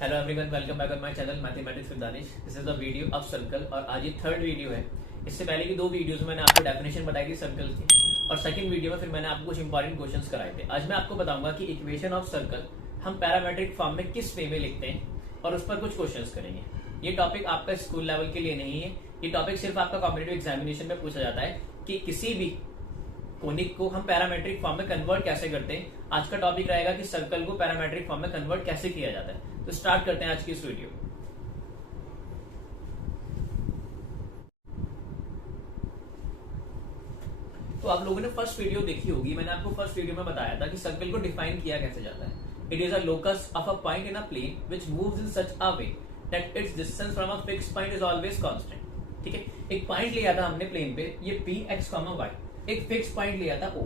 Hello everyone, welcome back on my channel mathematics with Danish. This is the video of circle और आज ये third video है। इससे पहले की दो वीडियोस में मैंने आपको डेफिनेशन बताई थी सर्कल की और सेकंड वीडियो में फिर मैंने आपको कुछ इंपॉर्टेंट क्वेश्चंस कराए थे। आज मैं आपको बताऊंगा कि इक्वेशन ऑफ सर्कल हम पैरामेट्रिक फॉर्म में किस वे में लिखते हैं और उस पर कुछ क्वेश्चंस करेंगे। ये टॉपिक आपका स्कूल लेवल के लिए नहीं है, ये टॉपिक सिर्फ आपका कॉम्पिटिटिव एग्जामिनेशन में पूछा जाता है कि किसी भी कोनिक को हम पैरामेट्रिक फॉर्म में कन्वर्ट कैसे करते हैं। आज का टॉपिक रहेगा कि सर्कल को पैरामेट्रिक फॉर्म में कन्वर्ट कैसे किया जाता है। तो स्टार्ट करते हैं आज की इस वीडियो। तो आप लोगों ने फर्स्ट वीडियो देखी होगी। मैंने आपको फर्स्ट वीडियो में बताया था कि सर्कल को डिफाइन किया कैसे जाता है। It is a locus of a point in a plane which moves in such a way that its distance from a fixed point is always constant. ठीक है, एक पॉइंट लिया था हमने प्लेन पे, ये p x, y, एक fix point लिया था o।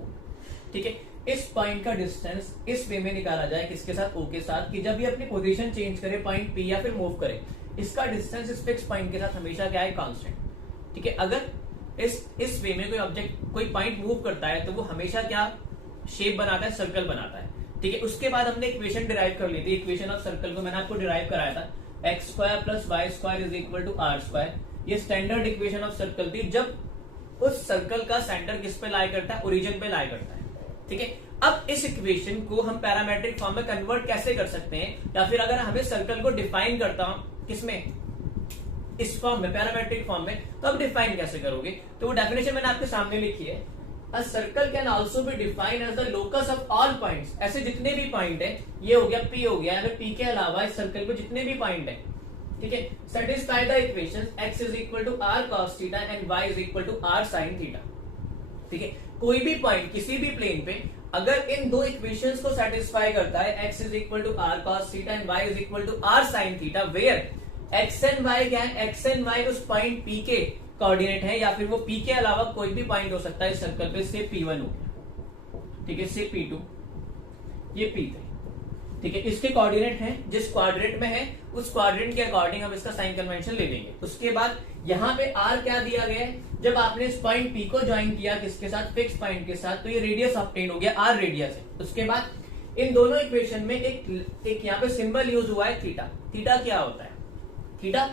ठीक है, इस पॉइंट का डिस्टेंस इस वे में निकाला जाए किसके साथ, o के साथ, कि जब ये अपनी पोजीशन चेंज करे पॉइंट p या फिर मूव करे, इसका डिस्टेंस इस फिक्स पॉइंट के साथ हमेशा क्या है, कांस्टेंट। ठीक है, अगर इस वे में कोई ऑब्जेक्ट कोई पॉइंट मूव करता है तो वो हमेशा क्या शेप बनाता है, सर्कल बनाता है। ठीक है, उसके बाद हमने इक्वेशन डिराइव कर ली थी। इक्वेशन ऑफ सर्कल को मैंने आपको डिराइव कराया था, x square plus y square is equal to r square. ये स्टैंडर्ड इक्वेशन ऑफ सर्कल थी जब उस सर्कल का सेंटर किस पे लाई करता है, ओरिजिन पे लाई करता है। ठीक है, अब इस इक्वेशन को हम पैरामेट्रिक फॉर्म में कन्वर्ट कैसे कर सकते हैं, या फिर अगर हमें सर्कल को डिफाइन करता हूं किसमें, इस फॉर्म में, पैरामेट्रिक फॉर्म में, तो अब डिफाइन कैसे करोगे। तो वो डेफिनेशन मैंने आपके सामने लिखी है। A circle can also be defined as the locus of all points. ऐसे जितने भी पॉइंट है, ये हो गया p हो गया, अगर p के अलावा इस सर्कल पे जितने भी पॉइंट है, ठीक है, satisfy the equation x is equal to r cos theta and y is equal to r sine theta. ठीक है, कोई भी पॉइंट किसी भी प्लेन पे अगर इन दो इक्वेशंस को सेटिस्फाई करता है, x is equal to r cos theta and y is equal to r sine theta, where x and y क्या है, x एंड y उस पॉइंट p के कोऑर्डिनेट है, या फिर वो p के अलावा कोई भी पॉइंट हो सकता है इस सर्कल पे, से p1 हो गया, ठीक है, से p2, ये p3। ठीक है, इसके कोऑर्डिनेट हैं, जिस क्वाड्रेंट में है उस क्वाड्रेंट के अकॉर्डिंग हम इसका साइन कन्वेंशन ले लेंगे। उसके बाद यहाँ पे r क्या दिया गया है, जब आपने इस पॉइंट p को ज्वाइन किया किसके साथ, फिक्स पॉइंट के साथ, तो ये रेडियस ऑब्टेन हो गया, r रेडियस है। उसके बाद इन दोनों इक्वेशन में एक यहाँ पे सिंबल यूज हुआ है, थीटा। थीटा क्या होता है, थीटा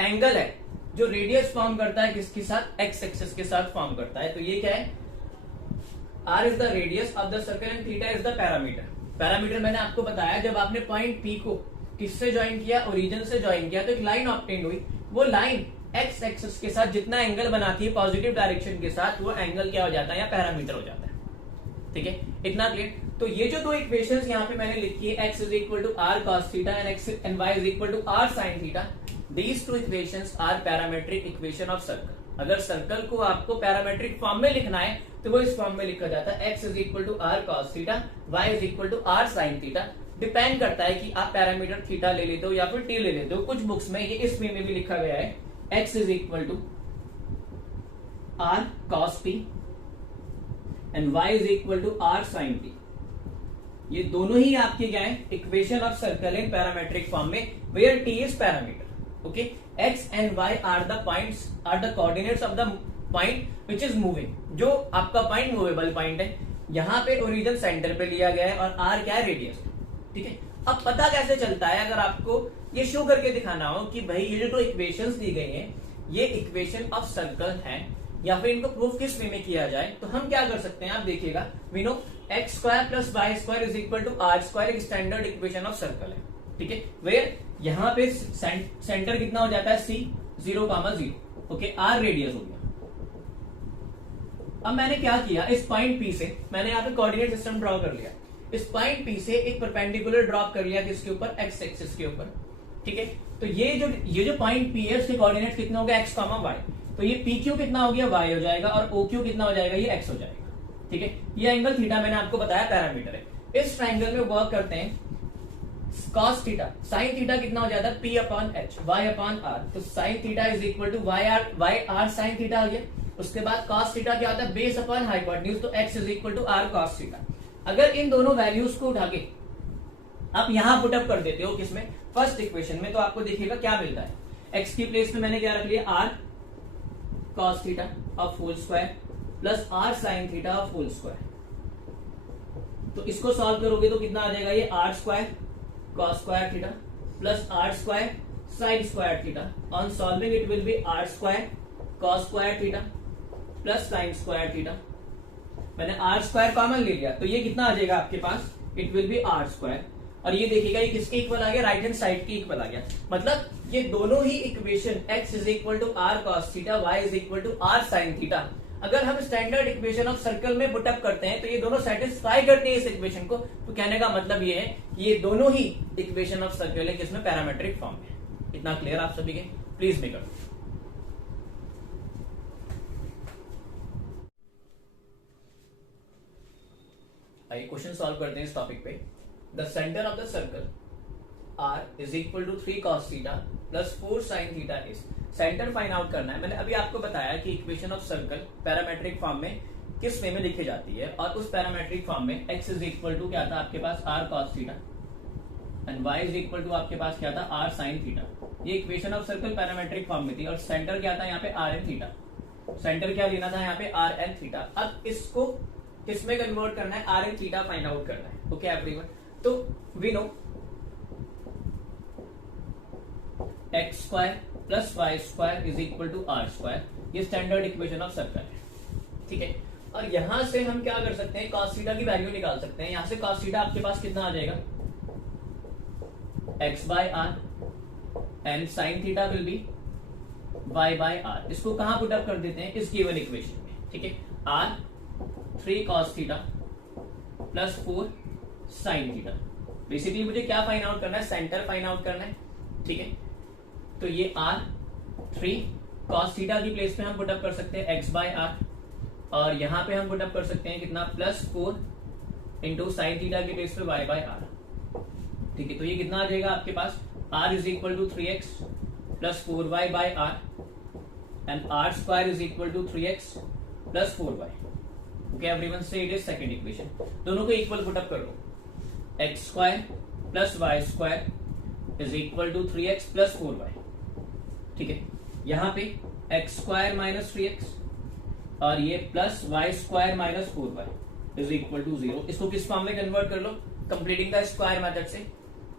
एंगल है जो रेडियस फॉर्म करता है किसके साथ, एक्स एक्सिस के साथ फॉर्म करता है। तो ये क्या है, r is the radius of the circle and theta is the parameter. Parameter मैंने आपको बताया, जब आपने पॉइंट p को किससे ज्वाइन किया, ओरिजिन से ज्वाइन किया, तो एक लाइन ऑब्टेन हुई। वो लाइन एक्स एक्सिस के साथ जितना एंगल बनाती है पॉजिटिव डायरेक्शन के साथ, वो एंगल क्या हो जाता है, या पैरामीटर हो जाता है। ठीक है, इतना क्लियर। तो ये जो दो इक्वेशंस यहाँ पे मैंने लिखी है, x is equal to r cos theta and y is equal to r sine theta, these two equations are parametric equation of circle. अगर सर्कल को आपको पैरामेट्रिक फॉर्म में लिखना है तो वो इस फॉर्म में लिखा जाता है, x is equal to r cos theta, y is equal to r sine theta. Depend करता है कि आप पैरामीटर थीटा ले लेते हो या फिर t ले लेते हो। कुछ बुक्स में ये इस वे में भी लिखा गया है, x is equal to r cos t and y is equal to r sine t। ये दोनों ही आपके क्या है, equation of circle in parametric form में, where t is parameter. Okay, x and y are the points, are the coordinates of the point which is moving. जो आपका point movable point है, यहाँ पे ओरिजिन सेंटर पे लिया गया है और r क्या है, रेडियस। ठीक है, अब पता कैसे चलता है, अगर आपको ये शो करके दिखाना हो कि भाई ये जो इक्वेशंस दी गई हैं, ये इक्वेशन ऑफ सर्कल है, या फिर इनको प्रूफ किस वे में किया जाए, तो हम क्या कर सकते हैं, आप देखिएगा, we know x square plus y square is equal to r square, एक स्टैंडर्ड इक्वेशन ऑफ सर्कल है। ठीक है, वेयर यहाँ पे सेंटर कितना हो जाता है, c 0,0, ओके, r रेडियस हो गया। अब मैंने क्या किया, इस पॉइंट p से मैंने यहाँ पे कोऑर्डिनेट सिस्टम ड्रॉ कर लिया। इस पॉइंट p से एक परपेंडिकुलर ड्रॉप कर लिया किसके ऊपर, x एक्सिस के ऊपर। ठीक है, तो ये जो पॉइंट p है उसके कोऑर्डिनेट कितना हो गया, x, y। तो ये pq कितना हो गया, y हो जाएगा, और oq कितना हो जाएगा, ये x हो जाएगा। ठीक है, ये एंगल थीटा मैंने आपको बताया पैरामीटर है। इस ट्राइंगल में वर्क करते हैं cos थीटा, sin थीटा कितना हो जाता है, p upon h, y upon r। तो sin theta is equal to y r sin theta आ गया। उसके बाद cos थीटा क्या होता है, बेस अपॉन हाइपोटेन्यूज, तो x is equal to r cos theta. अगर इन दोनों वैल्यूज को उठा के आप यहां पुटअप कर देते हो किसमें, फर्स्ट इक्वेशन में, तो आपको देखिएगा क्या मिलता है। x की प्लेस में मैंने क्या रख लिया, r cos theta of whole square plus r sin theta of whole square. तो इसको सॉल्व करोगे तो कितना आ जाएगा, ये r square cos square theta plus r square sine square theta. On solving it will be r square cos square theta plus sine square theta. मैंने r square common ले लिया तो ये कितना आ जाएगा आपके पास, it will be r square. और ये देखिएगा ये किसके इक्वल आ गया, राइट हैंड साइड के इक्वल आ गया। मतलब ये दोनों ही equation x is equal to r cos theta, y is equal to r sine theta, अगर हम स्टैंडर्ड इक्वेशन ऑफ सर्कल में पुट अप करते हैं तो ये दोनों सेटिस्फाई करते हैं इस इक्वेशन को। तो कहने का मतलब ये है कि ये दोनों ही इक्वेशन ऑफ सर्कल है किसमें, पैरामेट्रिक फॉर्म में। इतना क्लियर आप सभी के, प्लीज मेक इट। आइए क्वेश्चन सॉल्व करते हैं इस टॉपिक पे। The centre of the circle r is equal to 3 cos theta plus 4 sin theta is. Centre find out करना है। मैंने अभी आपको बताया कि equation of circle parametric form में किस वे में लिखी जाती है, और उस पैरामेट्रिक फॉर्म में x इज इक्वल टू क्या था आपके पास, r cos theta, and y is equal to आपके पास क्या था, r sin थीटा। ये equation of circle parametric form में थी, और सेंटर क्या था यहाँ पे, rn थीटा। सेंटर क्या लेना था यहाँ पे, rn थीटा। अब इसको किसमें कन्वर्ट करना है, rn थीटा फाइंड आउट करना है। ओके एवरीवन, तो we know x square plus y square is equal to r square, ये स्टैंडर्ड इक्वेशन ऑफ सर्कल है, ठीक है। और यहां से हम क्या कर सकते हैं, cos थीटा की वैल्यू निकाल सकते हैं। यहां से cos थीटा आपके पास कितना आ जाएगा, x by r, and sin theta will be y by r. इसको कहां पुट अप कर देते हैं, इस गिवन इक्वेशन में, ठीक है। r 3 cos theta plus 4 sin theta. Basically मुझे क्या फाइंड आउट करना है, सेंटर फाइंड आउट करना है, ठीक है। तो ये r 3 cos थीटा की प्लेस पे हम पुट अप कर सकते हैं x बाय आर, और यहां पे हम पुट अप कर सकते हैं कितना, प्लस 4 इंटू साइन थीटा की प्लेस पे y बाय आर, ठीक है। तो ये कितना आ जाएगा आपके पास, r is equal to 3x plus 4y by r, and r square is equal to 3x plus 4y। Okay everyone, say it is second equation. दोनों को इक्वल पुट अप कर लो, x square plus y square is equal to 3x plus 4y, ठीक है। यहां पे x square minus 3x और ये plus y square minus 4y is equal to 0। इसको किस फॉर्म में कन्वर्ट कर लो, कंप्लीटिंग द स्क्वायर मेथड से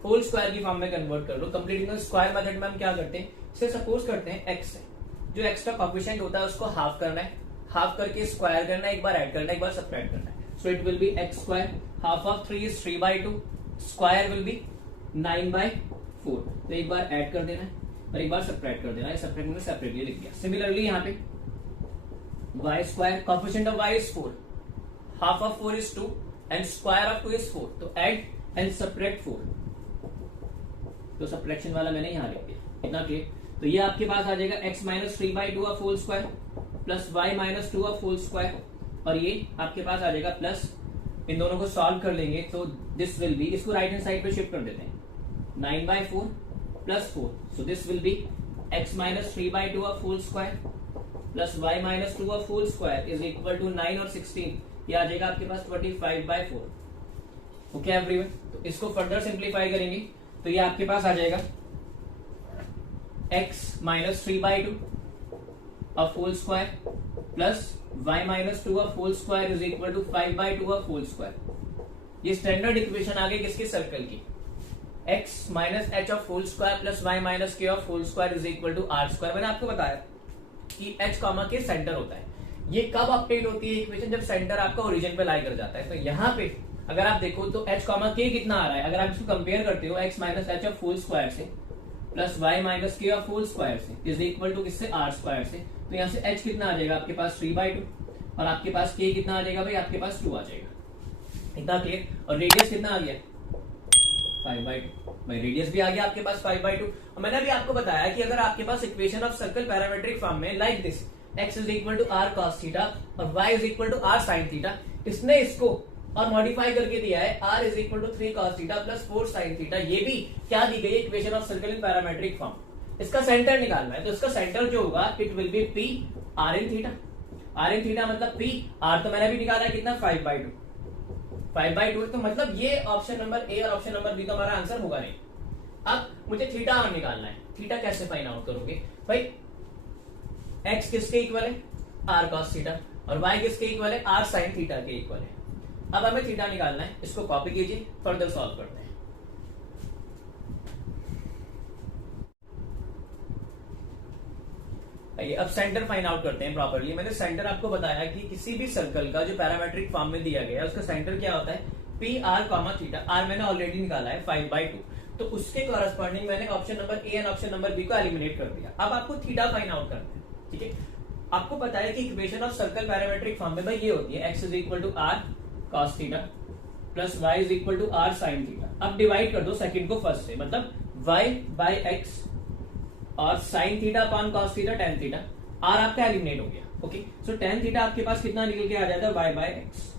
होल स्क्वायर की फॉर्म में कन्वर्ट कर लो। कंप्लीटिंग द स्क्वायर मेथड में हम क्या करते हैं, इसे सपोज करते हैं x से जो एक्स्ट्रा कोएफिशिएंट होता है उसको हाफ करना है, हाफ करके स्क्वायर करना है, एक बार ऐड करना है, एक बार सब्ट्रैक्ट करना है। So it will be x square, half of 3 is 3/2, square will be 9/4। तो एक बार ऐड कर देना है और एक बार सब्ट्रैक्ट कर देना है, सब्ट्रैक्ट में सेपरेटली लिख दिया। सिमिलरली यहाँ पे y square, coefficient of y is 4, half of 4 is 2 and square of 2 is 4। तो ऐड एंड सब्ट्रैक्ट 4, तो सब्ट्रैक्शन वाला मैंने यहाँ लिख दिया। इतना क्लियर। तो ये आपके पास आ जाएगा x minus 3/2 of whole square plus y minus 2 of whole square, और ये आपके पास आ जाएगा प्लस, इन दोनों को सॉल्व कर लेंगे तो दिस विल बी, इसको राइट हैंड साइड पे शिफ्ट कर देते हैं, 9/4 plus 4। So this will be x minus 3/2 of whole square plus y minus 2 of whole square is equal to 9 और 16, ये आ जाएगा आपके पास 25/4। ओके एवरीवन, तो इसको फर्दर सिंप्लीफाई करेंगे तो ये आपके पास आ जाएगा x minus 3/2 of whole square plus y minus 2 of whole square is equal to 5/2 of whole square. ये स्टैंडर्ड इक्वेशन आ गई किसकी, सर्कल की। x minus h of whole square plus y minus k of whole square is equal to r square. मैंने आपको बताया कि h comma के सेंटर होता है। ये कब अपडेट होती है इक्वेशन, जब सेंटर आपका ओरिजिन पे लाई कर जाता है। तो यहाँ पे अगर आप देखो तो h कॉमा k कितना आ रहा है, अगर आप इसको कंपेयर करते हो x minus h of whole square से प्लस y minus k of whole square से इज इक्वल टू किससे, r स्क्वायर से। तो यहाँ से h कितना आ जाएगा आपके पास 3/2 और आपके पास k कितना आ जाएगा भाई, आपके पास 2 आ जाएगा। इतना क्लियर। और रेडियस कितना आ गया, 5/2। भाई रेडियस भी आ गया आपके पास 5/2। और मैंने अभी आपको बताया कि अगर आपके पास equation of circle parametric form में like this, x is equal to r cos theta और y is equal to r sin theta, इसने इसको और मॉडिफाई करके दिया है r is equal to 3 cos theta plus 4 sin theta. ये भी क्या दी गई है, equation of circle in parametric form. इसका सेंटर निकालना है, तो इसका सेंटर जो होगा it will B p r in theta. r in theta मतलब p, r तो मैंने भी निकाला है कितना, 5/2। 5/2 तो मतलब ये ऑप्शन नंबर ए और ऑप्शन नंबर बी तो हमारा आंसर होगा नहीं। अब मुझे थीटा r निकालना है। थीटा कैसे फाइंड आउट करोगे भाई, x किसके इक्वल है, r cos थीटा, और y किसके इक्वल है, r sin थीटा के इक्वल है। अब हमें थीटा निकालना है, इसको कॉपी कीजिए, फर्दर सॉल्व करते हैं। आइए अब सेंटर फाइंड आउट करते हैं प्रॉपर्ली। मैंने सेंटर आपको बताया कि किसी भी सर्कल का जो पैरामेट्रिक फॉर्म में दिया गया है उसका सेंटर क्या होता है, p r comma theta. R मैंने ऑलरेडी निकाला है 5/2, तो उसके कॉरेस्पॉन्डिंग मैंने option number A and option number B को एलिमिनेट कर दिया। अब आपको थीटा फाइंड आउट करना है, ठीक है। आपको पता है कि equation of circle parametric form में भाई ये होती है x is equal to r cos theta plus y is equal to r sine theta. अब डिवाइड कर दो सेकंड को फर्स्ट से, मतलब y बाय x और sine theta upon cos theta tan theta. R आपका एलिमिनेट हो गया, ओके। सो टेन थीटा आपके पास कितना निकल के आ जाता है, y by x.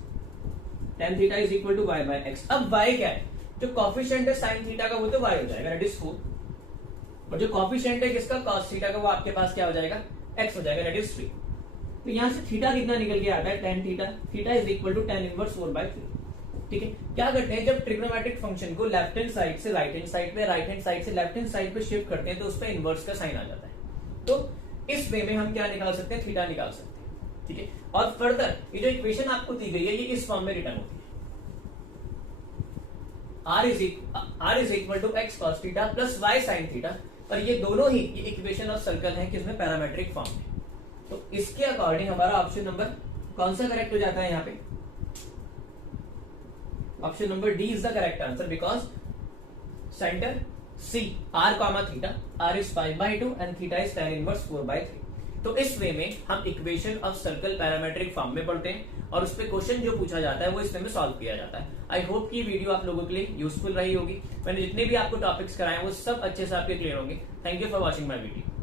Tan theta is equal to y by x. अब y क्या है, जो कॉफिशिएंट है साइन थीटा का वो तो y हो जाएगा, दैट इज 4, और जो कॉफिशिएंट है किसका, कॉस थीटा का, वो आपके पास क्या हो जाएगा, x हो जाएगा, दैट इज 3। तो यहां से थीटा कितना निकल के आता है, tan theta. Theta is equal to tan inverse 4/3, ठीक है। क्या करते हैं, जब ट्रिग्नोमेट्रिक फंक्शन को लेफ्ट हैंड साइड से राइट हैंड साइड पे, राइट हैंड साइड से लेफ्ट हैंड साइड पे शिफ्ट करते हैं तो उस पर इनवर्स का साइन आ जाता है। तो इस वे में हम क्या निकाल सकते हैं, थीटा निकाल सकते हैं, ठीक है। और फर्दर ये जो इक्वेशन आपको दी गई है ये इस फॉर्म में रिटर्न होती है, r is equal to x cos theta plus y sine theta. और ये दोनों ही ये इक्वेशन ऑफ सर्कल है किसमें, पैरामेट्रिक फॉर्म में। तो इसके अकॉर्डिंग हमारा ऑप्शन नंबर कौन सा करेक्ट हो जाता है, यहाँ पे option number D is the correct answer, because centre C r comma theta, r is 5/2 and theta is tan inverse 4/3। तो इस वे में हम equation of circle parametric form में पढ़ते हैं और उस पे क्वेश्चन जो पूछा जाता है वो इसमें सॉल्व किया जाता है। आई होप कि वीडियो आप लोगों के लिए यूजफुल रही होगी। मैंने जितने भी आपको टॉपिक्स कराए वो सब अच्छे से आपके क्लियर होंगे। Thank you for watching my video.